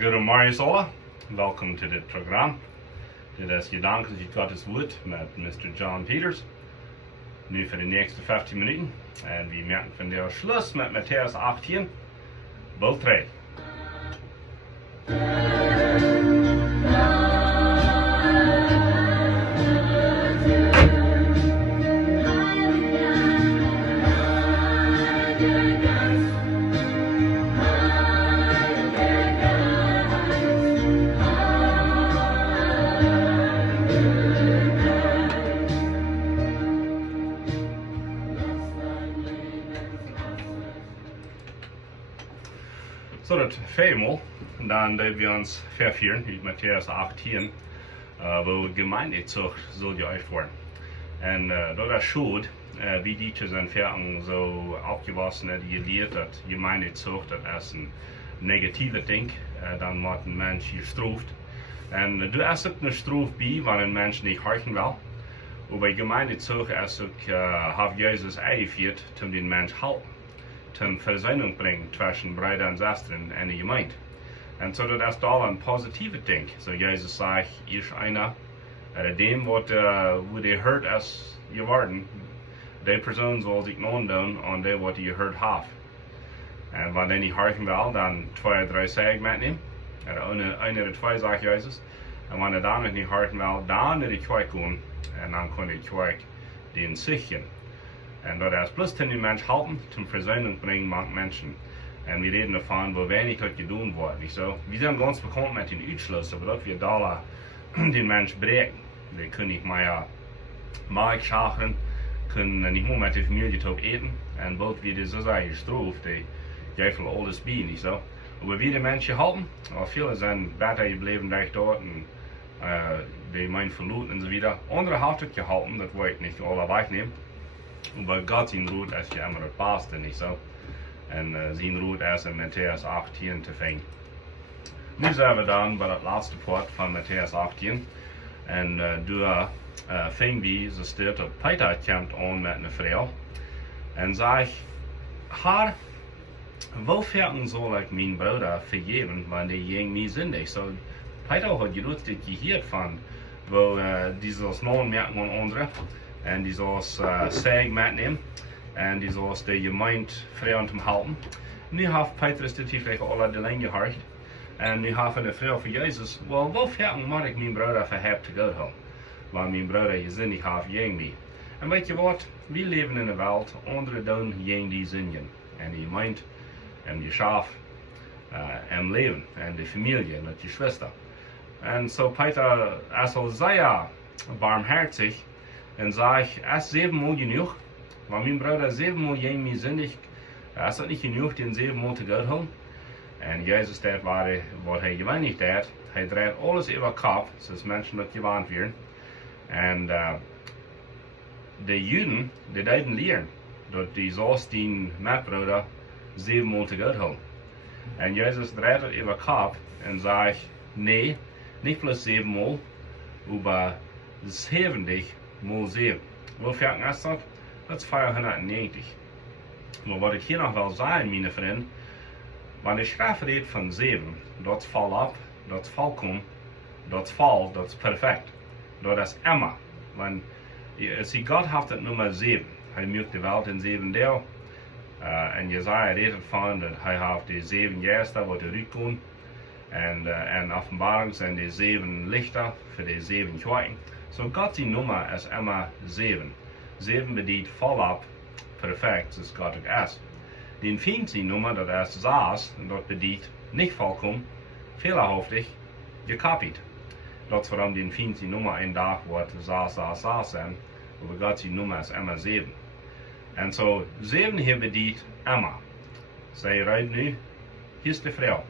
Goedemorgen alle. Welkom to dit programma. Dit is Gedanken uit Gottes Woord met Mr. John Peters. Nu voor de nächste 15 minuten. En we merken van der Schluss met Matteaus 18, Bild 3. So, dat vijfmaal, dan dat we ons vervieren uit Matteaus 18, wo Gemeindezucht soll je uitvoeren. En dat is schuld, wie die zijn verken zo opgewassen hebben, geleerd dat Gemeindezucht dat is een negatieve ding, dan wordt een mens gestraft. En er is ook een straf bij, wanneer een mens niet horchen wil. Maar bij Gemeindezucht is ook, heeft Jezus eingevierd, om den mens helpen. Zum Versöhnung bringen zwischen Brüdern und Schwestern in der Gemeinde. Und so das ist all ein positives Ding. So Jesus sagt, ist einer, dem, wo der hört ist geworden, die Person soll sich nun tun und der, was ihr hört hat. Und wenn der nicht horchen will, dann 2 oder 3 Sagen mitnehmen. Oder eine oder 2 sagt Jesus. Und wenn dann nicht horchen will, dann wird er zurückgehen und dann kann er zurück den sichern. Und das ist bloß den Mensch helfen, zum Versöhnung bringen manche Menschen. Und wir reden davon, wo wenig dort getan wird. Nicht so? Wir sind ganz bekannt mit den Ausschluss, aber dort wir da den Mensch brechen. Die können nicht mehr Markt schachern, können nicht mehr mit der Familie eten. Und bald wird es so sehr gestraft, die geben alles bei, nicht so? Aber wir die Menschen helfen, aber viele sind besser geblieben durch dort und die meinen verloren und so weiter. Andere haben es gehalten, das wollte ich nicht alle wegnehmen. Aber Gott sein Rot ist ja immer das Beste, nicht so? Und sein Rot ist in Matteaus 18 zu finden. Nun sind wir dann bei der letzten Part von Matteaus 18. Und da fing wir, so steht, dass Peter kommt an mit einer Frau. Und sagt, Herr, wofür soll ich meinen Bruder vergeben, wenn die gegen mich sind? So, Peter hat genutzt, das gehört von, wo dieses Mann merken und andere. En die zoals Zeg mitnehmen. En die zoals de Gemeinde Frauen zum helpen. Nu heeft Petrus dit vielleicht alle de lijn gehört. En nu heeft de vrouw van Jezus, wel, wofür moet ik mijn broeder verhebt te God houden? Want mijn broeder gezinnig heeft gegen mij. En weet je wat? We leven in een wereld, anderen doen gegen die zinnen. En die Gemeinde, en je schaf, en leven, en de familie, en je Schwester. En zo Peter is al zeer barmherzig. En zeg, is 7 maal genoeg? Want mijn broeder 7 maal gegen mij zinnig, is dat niet genoeg, den 7 maal te God houden? En Jezus deed wat hij gewöhnlich deed. Hij dreht alles over kop, zoals mensen dat gewöhnt werden. En de Juden, die deden leren, dat die zoals die metbroeder 7 maal te God houden. En Jezus dreht het over kop en zegt, nee, niet plus 7 maal, maar 70 mal 7. Wofür ist das? Das ist 490. Aber was ich hier noch will sagen, meine Freunde, wenn die Schrift redet von 7, das fällt ab, das ist vollkommen, das fällt, das ist perfekt. Das ist immer. Wenn sie Gott hat das Nummer 7, er macht die Welt in 7 Teile. Und Jesaja redet von, dass er hat die 7 Geister, die zurückkommen. Und Offenbarung sind die 7 Lichter für die 7 Kirchen. So Gottes Nummer ist immer 7. 7 bedeutet vollab, perfekt, das Gott ist. Die 15 Nummer, das ist 6, und das bedeutet nicht vollkommen, fehlerhaftig, gekapit. Das ist warum die 15 Nummer ein Tag wird 6 sind, aber Gottes Nummer ist immer 7. Und so 7 hier bedeutet immer. Sei rein nu, hier ist die Frau.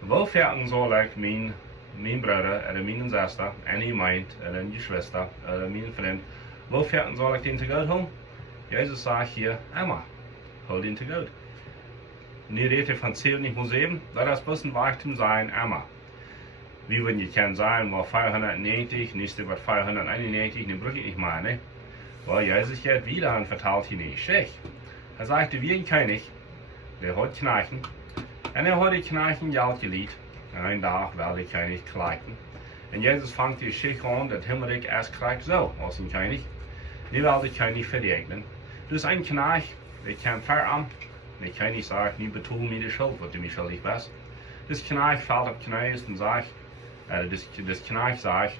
Wofür soll ich mein Bruder oder meine Schwester, en je meint, oder je Schwester, oder mein Freund, wofür soll ich den zu Gott holen? Jesus sagt hier, immer, hol den zu Gott. Nu redet er von 7 nicht mal 7, das muss ein Wachtum sein, immer. Wie würden die können sagen, well, 490, nächste wird 491, ne brauche ich nicht mal, ne? Weil Jesus geht wieder und verteilt hier nicht. Schlecht. Er sagte, wie ein König, der hat Kneichen, und er hat die Kneichen Geld geliebt, En een dag wel die König klagen. En Jezus vangt die zich aan dat Himmelrijk erst krijgt zo, als een König. Nu wil de König verdedigen. Dus een Knecht, die komt ver aan. De König sagt, nu betoel mir de schuld, wat du mir schuldig bist. Dus Knecht valt op knieën en zegt, dus Knecht zegt,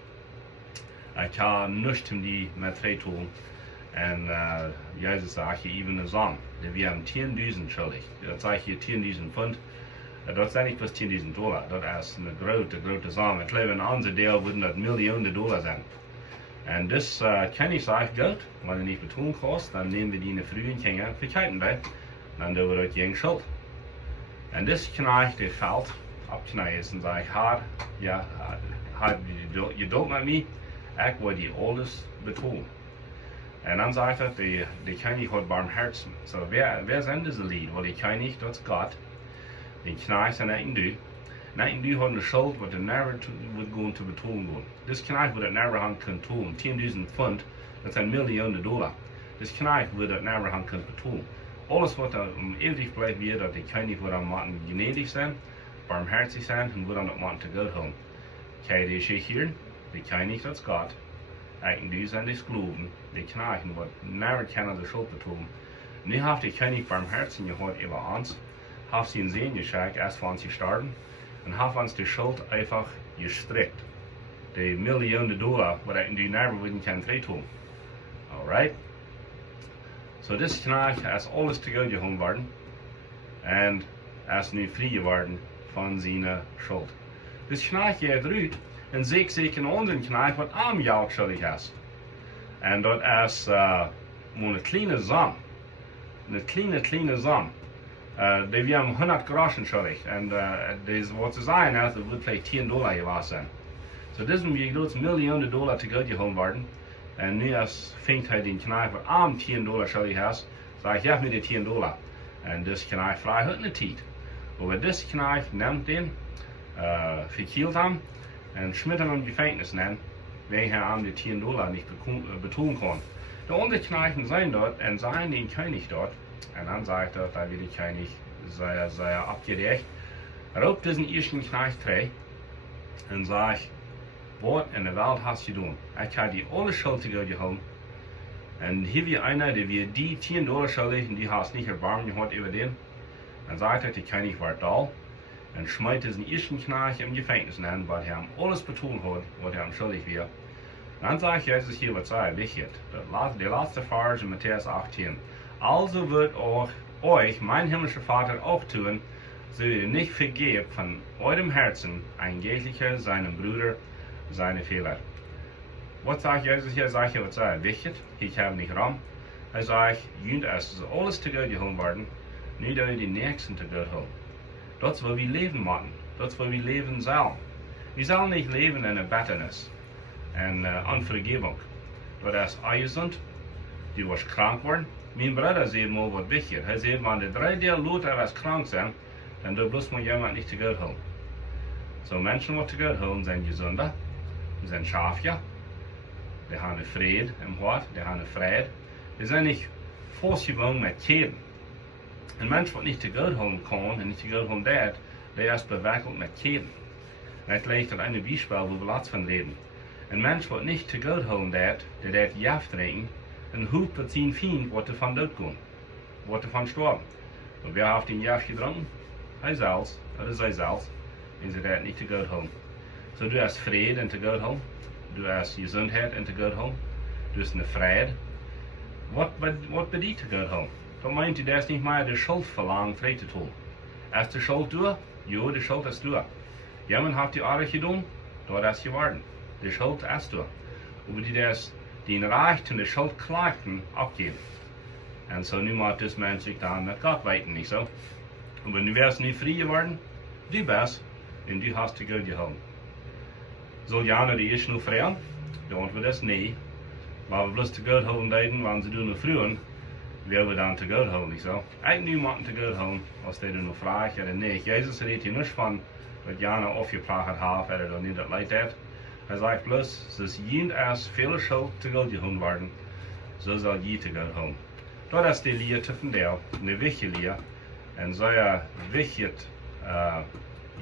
ik kan niets om die met vrij doen. En Jezus zegt, je even een zon. We hebben 10.000 schuldig. Dat zegt je 10.000 pond. Dat zijn niet plus $10.000. Dat is een grote zon. Ik geloof in onze deel würden dat miljoenen dollar zijn. En dus kan ik zeggen, goed, wat er niet betonen kost, dan nemen we die in de vroege kinderen, verkijken bij. Dan doen we dat geen schuld. En dus Knecht, die valt op knieën en zegt, je doet met mij, ik wil die alles betonen. En dan zegt hij, de König hat barmherzen. So, wer zijn deze lied? Wel, de König, dat is God. De Knecht zijn niet du. Niet du hat een schuld, wat er never wordt gaan te betonen gaan. Dus Knecht wordt het never gaan kunnen doen. 10.000 pond, dat zijn miljoenen dollar. Dus Knecht wordt het never gaan kunnen betonen. Alles wat er eeuwig blijft weer, dat de König wordt aan moeten gnädig zijn, barmherzig zijn, en wordt aan het moeten te goed houden. Kijk, die zich hier, de König, dat is God. En du zijn dus geloven, de Knechten, wat never kennen de schuld betonen. Nu heeft de König barmherzig gehad über ons, heeft zijn zin geschickt, erst van ons gestorben, en heeft ons de schuld einfach gestrickt. De miljoenen dollar, wat du never würden können vrij doen. Alright? So this Knecht is alles te goed gehouden worden, en is nu vrij geworden van zijn schuld. Dus Knecht gaat eruit, en zich in onze Knecht wat arm jou schuldig is. En dat is een kleine zon. Een kleine zon. Die we hebben 100 groschen schuldig. En wat ze zeggen is, dat wordt vielleicht $10 geweest zijn. So dit is een miljoenen dollar te goed gehouden worden. En nu vindt hij den Knecht wat arm $10 schuldig is, zeg geef me die $10. En dus Knecht vraagt het niet tijd. Maar dus Knecht neemt den, verkielt hem, en schmidt hem in Gefängnis nemen, wegen hij aan die $10 niet betonen kon. De andere Knechten zijn dort en zijn den König dort. En dan zegt hij dat weer de König sei abgerecht. Roept diesen eersten Knecht terug en zegt, wat in de wereld hast je doen? Ik heb die alle schuld te goed gehouden. En hier weer einer, die weer die $10 schuldig, en die hast niet erbarmen gehad über den. Dan zegt hij, de König wordt dal. En schmeidt diesen eersten Knecht im Gefängnis nemen, weil er alles betonen hat, was er schuldig war. Dann sagt Jesus hier, was sei wichtig. Der letzte Vers in Matthäus 18. Also wird euch mein himmlischer Vater auch tun, so ihr nicht vergebt von eurem Herzen ein Geistlicher seinem Bruder seine Fehler. Was sagt Jesus hier? Sagt er, was sei wichtig? Ich habe nicht rum. Er sagt, es ist alles zu gut geholt worden, nu dat wir die Nächsten zu gut haben. Dat is waar we leven moeten. Dat is waar we leven zullen. We zullen niet leven in een bitternis en onvergeving. Dat is ongezond. Die was krank worden. Mijn broeder zei maar wat wichtig. Hij zei, wanneer de 3 deel Leute was krank zijn, dan doet bloß maar jemand niet te goed houden. So mensen wat te goed houden zijn gezonder, zijn schaafje, die hebben vrede im hart, die hebben vrede. Die zijn niet vastgebonden met keden. Een mens wat niet te goed houden kan en niet te goed houden deed, die is bewerkeld met keden. En het ligt er een bijspel waar we laatst van reden. Een mens wat niet te goed houden deed, die deed jaft drinken en hoopt dat zijn vriend wordt ervan doodgaan, wordt ervan sterven. Maar wie heeft een jaft gedronken? Hij zelfs, dat is hij zelfs, en ze deed niet te goed houden. So du hast vrede en te goed houden, du hast gezondheid en te goed houden, du hast een vrede. Wat bedient te goed houden? Dan meint u dat niet meer de schuld verlangen vrij te doen. Is de schuld door? Ja, de schuld is door. Jemand heeft die aardig gedaan, dat is geworden. De schuld is door. Maar die das den Recht und de schuld klachten abgeben. En zo nu moet dus mens zich dan met God weten, niet zo? Maar nu wärst niet vrij geworden, du bist, en du hast te goed gehouden. Zal Jana die eerst nog vrij? Dan antwoord is nee. Maar we bloß te goed houden deden, wanneer ze doen nog vroeger, wil we dan te goed houden, niet zo? Ik nu moeten te goed houden, als die nog vragen oder niet. Jezus redt hier niet van, wat Jana aufgebracht heeft, er dan niet dat leid heeft. Hij zegt bloß, dass jemand als veel schuld te goed gehouden worden, zo zal je te goed houden. Dat is de leer tussen deel, de wichtige leer. En zo ja wichtig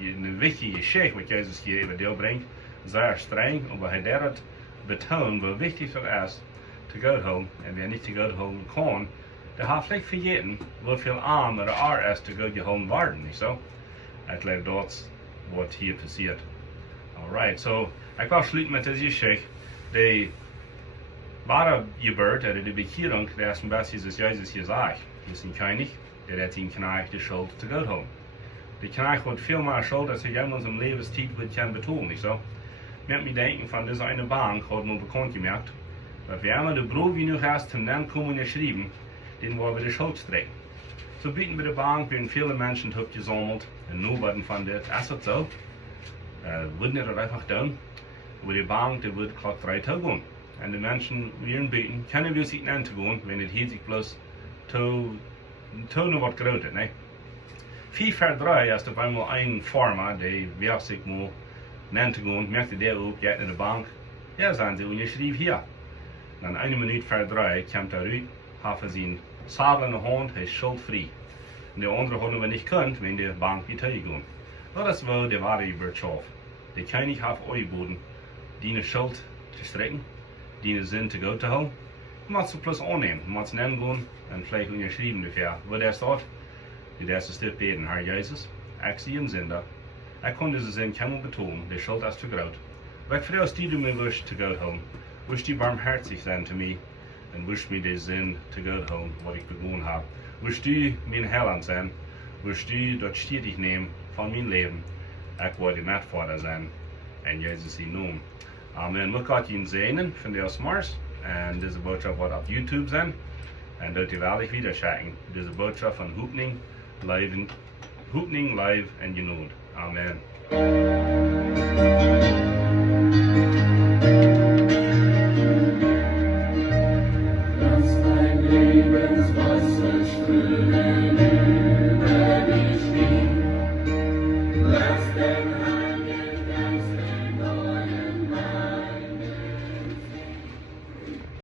een wichtige Geschichte, wat Jezus hier über deel brengt, sehr streng, aber hij dert betont, wie wichtig het is te God houden. En wer niet te God houden kan, der hat vielleicht vergeten, hoeveel arm er is te God gehouden worden, niet zo? Ik geloof dat wat hier passiert. Alright, so, ik wil sluiten met deze Geschichte. De ware gebeurt, de bekering, der ersten Besties ist Jezus hier sagt. Das ist ein König, der hat den Knecht die Schuld zu Gott haben. Der Knecht hat viel mehr Schuld, als er jemals im Lebenszeit kann betonen, nicht so? Mit mir denken, von dieser eine Bank hat man bekannt gemerkt, dass wir einmal den Brot wie noch erst zum Namen kommen geschrieben, den wollen wir die Schuld strecken. So bieten wir der Bank, werden viele Menschen gesammelt, und nur von der, ist das so? Würden wir das einfach tun? Aber die Bank, die wird gleich 3 Tage gehen. Und die Menschen werden beten, können wir sich nicht gehen, wenn es hier sich bloß noch was größer, ne? 4-3 ist auf einmal ein Farmer, der wer sich mal nennt gehen, merkte der auch, geht in die Bank, ja, sagen sie, und ihr schrieb hier. Dann 1 Minute 4-3 kommt er raus, hat seinen Sabel in der Hand, er ist schuldfrei. Und der andere hat aber nicht gekannt, wenn die Bank wieder gehen. Das war die wahre Wirtschaft. Der König hat angeboten, die Schuld zu strecken, die Sinn zu Gott zu haben. Man muss es plus annehmen, man muss es nennen gehen und vielleicht unterschreiben dafür. Wo der steht, die erste Stück beten, Herr Jesus, ich sehe einen Sünder. Ich kann diesen Sinn kaum betonen, die Schuld ist zu groß. Aber ich freue, die du mir wirst zu Gott haben, wirst du barmherzig sein zu mir und wirst mir den Sinn zu Gott haben, was ich begonnen habe. Wirst du mein Heiland sein, wirst du das stetig nehmen von meinem Leben. Ich werde Mitvater sein, in Jesus' Namen. Amen. Mag Gott Ihnen segnen von der aus Mars. Und diese Botschaft wird auf YouTube sein. Und dort werde ich wieder schicken. Diese Botschaft von Hoopning, live in Genot. Amen.